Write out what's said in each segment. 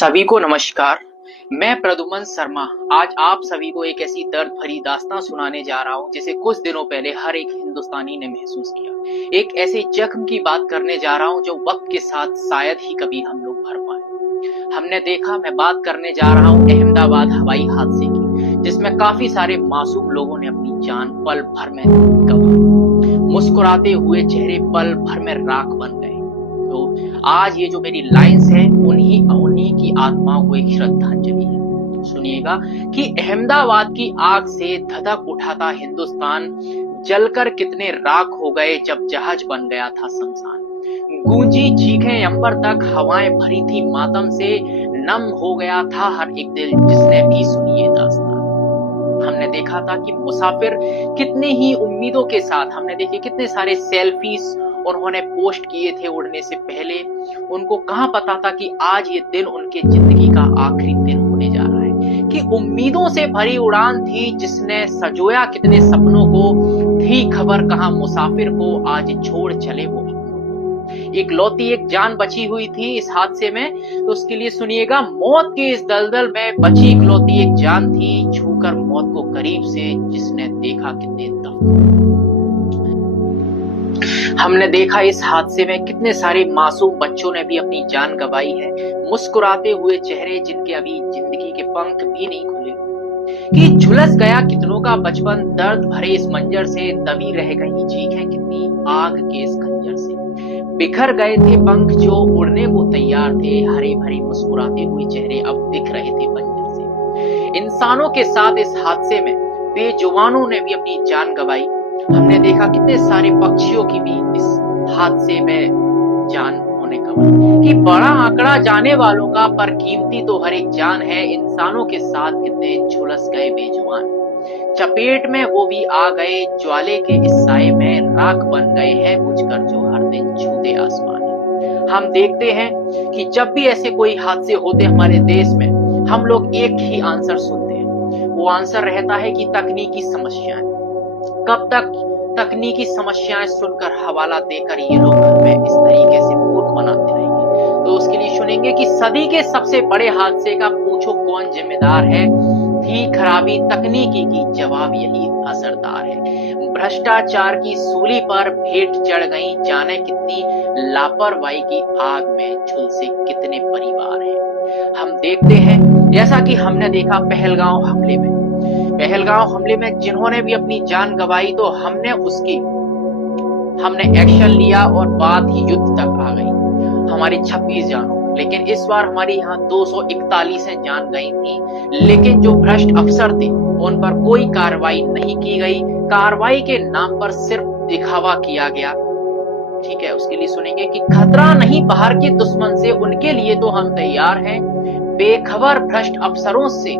सभी को नमस्कार। मैं प्रदुमन शर्मा आज आप सभी को एक ऐसी दर्द भरी दास्तां सुनाने जा रहा हूं जिसे कुछ दिनों पहले हर एक हिंदुस्तानी ने महसूस किया। एक ऐसे जख्म की बात करने जा रहा हूं जो वक्त के साथ शायद ही कभी हम लोग भर पाए। हमने देखा, मैं बात करने जा रहा हूं अहमदाबाद हवाई हादसे की, जिसमें काफी सारे मासूम लोगों ने अपनी जान पल भर में गंवाई। मुस्कुराते हुए चेहरे पल भर में राख बन गए। तो आज ये जो मेरी लाइंस है उन्हीं की आत्माओं को एक श्रद्धांजलि है। सुनिएगा कि अहमदाबाद की आग से धधक उठा था हिंदुस्तान, जलकर कितने राख हो गए जब जहाज बन गया था शमशान। गूंजी चीखें अंबर तक, हवाएं भरी थी मातम से, नम हो गया था हर एक दिल जिसने भी सुनी ये दास्तान। हमने देखा था कि मुसाफिर कितने ही उम्मीदों के साथ, हमने देखे कितने सारे सेल्फीज उन्होंने पोस्ट किए थे उड़ने से पहले। उनको कहां पता था कि आज ये दिन उनके जिंदगी का आखिरी दिन होने जा रहा है, कि उम्मीदों से भरी उड़ान थी जिसने सजोया कितने सपनों को, थी खबर कहां मुसाफिर को आज छोड़ चले वो अपनों को। एक लौती एक जान बची हुई थी इस हादसे में, तो उसके लिए सुनिएगा, मौत के इस दलदल में बची इकलौती एक जान थी, छूकर मौत को करीब से जिसने देखा कितने दफन। हमने देखा इस हादसे में कितने सारे मासूम बच्चों ने भी अपनी जान गंवाई है। मुस्कुराते हुए चेहरे जिनके अभी जिंदगी के पंख भी नहीं खुले, कि झुलस गया कितनों का बचपन दर्द भरे इस मंजर से, दबी रह गई चीखें कितनी आग के इस खंजर से। बिखर गए थे पंख जो उड़ने को तैयार थे, हरे भरे मुस्कुराते हुए चेहरे अब दिख रहे थे बंजर से। इंसानों के साथ इस हादसे में बेजुबानों ने भी अपनी जान गंवाई। हमने देखा कितने सारे पक्षियों की भी इस हादसे में जान होने का, कि बड़ा आंकड़ा जाने वालों का पर कीमती तो हर एक जान है। इंसानों के साथ कितने झुलस गए बेजुबान, चपेट में वो भी आ गए ज्वाले के इस साए में, राख बन गए हैं बुझकर जो हर दिन छूते आसमान। हम देखते हैं कि जब भी ऐसे कोई हादसे होते हमारे देश में, हम लोग एक ही आंसर सुनते हैं। वो आंसर रहता है कि तकनीकी समस्याएं। कब तक तकनीकी समस्याएं सुनकर हवाला देकर ये लोग हमें इस तरीके से मूर्ख बनाते रहेंगे? तो उसके लिए सुनेंगे कि सदी के सबसे बड़े हादसे का पूछो कौन जिम्मेदार है, थी खराबी तकनीकी की, जवाब यही असरदार है। भ्रष्टाचार की सूली पर भेंट चढ़ गई, जाने कितनी लापरवाही की आग में झुलसे कितने परिवार हैं। हम देखते हैं जैसा कि हमने देखा पहलगांव हमले में जिन्होंने भी अपनी जान गंवाई, तो हमने एक्शन लिया और बात ही युद्ध तक आ गई, हमारी 26 जानों। लेकिन इस बार हमारी यहाँ 241 जान गई थी, लेकिन जो भ्रष्ट अफसर थे उन पर कोई कार्रवाई नहीं की गई। कार्रवाई के नाम पर सिर्फ दिखावा किया गया। ठीक है, उसके लिए सुनेंगे कि खतरा नहीं बाहर के दुश्मन से, उनके लिए तो हम तैयार हैं। बेखबर भ्रष्ट अफसरों से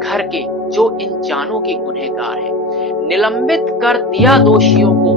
घर के जो इन जानों के गुनहगार हैं, निलंबित कर दिया दोषियों को,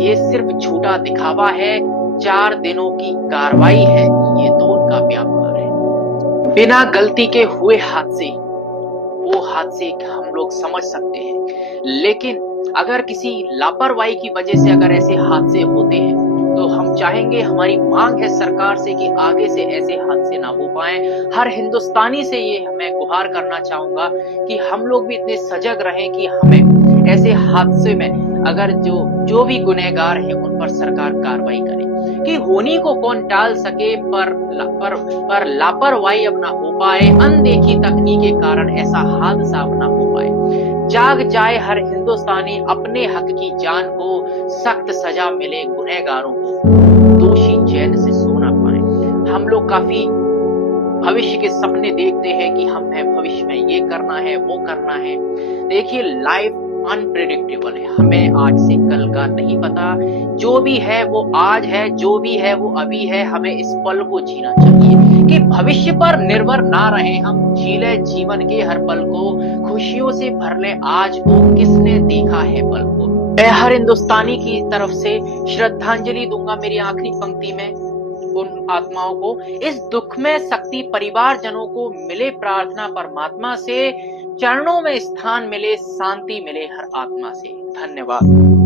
ये सिर्फ झूठा दिखावा है। 4 दिनों की कार्रवाई है, ये तो उनका व्यापार है। बिना गलती के हुए हादसे, वो हादसे हम लोग समझ सकते हैं, लेकिन अगर किसी लापरवाही की वजह से अगर ऐसे हादसे होते हैं, तो हम चाहेंगे, हमारी मांग है सरकार से कि आगे से ऐसे हादसे ना हो पाए। हर हिंदुस्तानी से ये मैं गुहार करना चाहूंगा कि हम लोग भी इतने सजग रहें कि हमें ऐसे हादसे में अगर जो भी गुनहगार है उन पर सरकार कार्रवाई करे, कि होनी को कौन टाल सके, पर लापरवाही अब ना हो पाए, अनदेखी तकनीक के कारण ऐसा हादसा अब ना हो पाए। जाग जाए हर हिंदुस्तानी अपने हक की जान को, सख्त सजा मिले गुनहगारों को, दोषी चैन से सो ना पाए। हम लोग काफी भविष्य के सपने देखते हैं कि हमें भविष्य में ये करना है, वो करना है। देखिए, लाइफ अनप्रेडिक्टेबल है, हमें आज से कल का नहीं पता। जो भी है वो आज है, जो भी है वो अभी है। हमें इस पल को जीना चाहिए कि भविष्य पर निर्भर ना रहे, हम जी ले जीवन के हर पल को, खुशियों से भर ले आज को, किसने देखा है पल को। मैं हर हिंदुस्तानी की तरफ से श्रद्धांजलि दूंगा मेरी आखिरी पंक्ति में उन आत्माओं को। इस दुख में शक्ति परिवारजनों को मिले, प्रार्थना परमात्मा से, चरणों में स्थान मिले, शांति मिले हर आत्मा से। धन्यवाद।